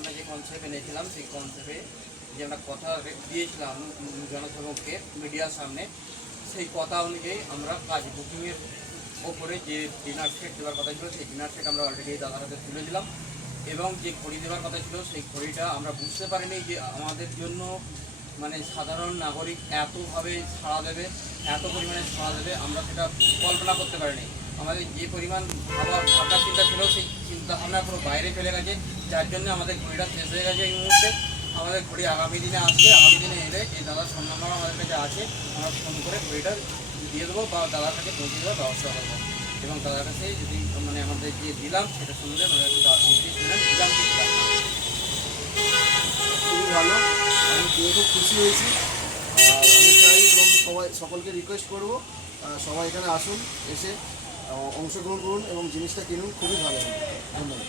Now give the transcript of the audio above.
আমরা যে কনসেপ্ট এনেছিলাম সেই কনসেপ্টে যে আমরা কথা দিয়েছিলাম জনসেবককে মিডিয়ার সামনে, সেই কথা অনুযায়ী আমরা কাজ বুকিংয়ের ওপরে যে ডিনার সেট দেওয়ার কথা ছিল সেই ডিনার সেট আমরা অলরেডি দাদার হাতে তুলে দিলাম। এবং যে ঘড়ি দেওয়ার কথা ছিল সেই ঘড়িটা আমরা বুঝতে পারিনি যে আমাদের জন্য মানে সাধারণ নাগরিক এতভাবে সাড়া দেবে, এত পরিমাণে সাড়া দেবে, আমরা সেটা কল্পনা করতে পারিনি। আমাদের যে পরিমাণ ভাবনা চিন্তা ছিল সেই চিন্তা ভাবনা পুরো বাইরে চলে গেছে, যার জন্য আমাদের ঘড়িটা শেষ হয়ে গেছে এই মুহূর্তে। আমাদের ঘড়ি আগামী দিনে আসছে, আগামী দিনে এলে এই দাদার ফোন নাম্বার আমাদের কাছে আছে, আমরা ফোন করে ঘড়িটা দিয়ে দেবো বা দাদার কাছে পৌঁছে দেওয়ার ব্যবস্থা করবো। এবং দাদার কাছে যদি মানে আমাদের যে দিলাম সেটা শুনলে দিলাম কি দিলাম। খুবই ভালো, আমি পেয়ে খুব খুশি হয়েছি। আমি চাই এবং সকলকে রিকোয়েস্ট করবো সবাই এখানে আসুন, এসে অংশগ্রহণ করুন এবং জিনিসটা কিনুন, খুবই ভালো হবে। ধন্যবাদ।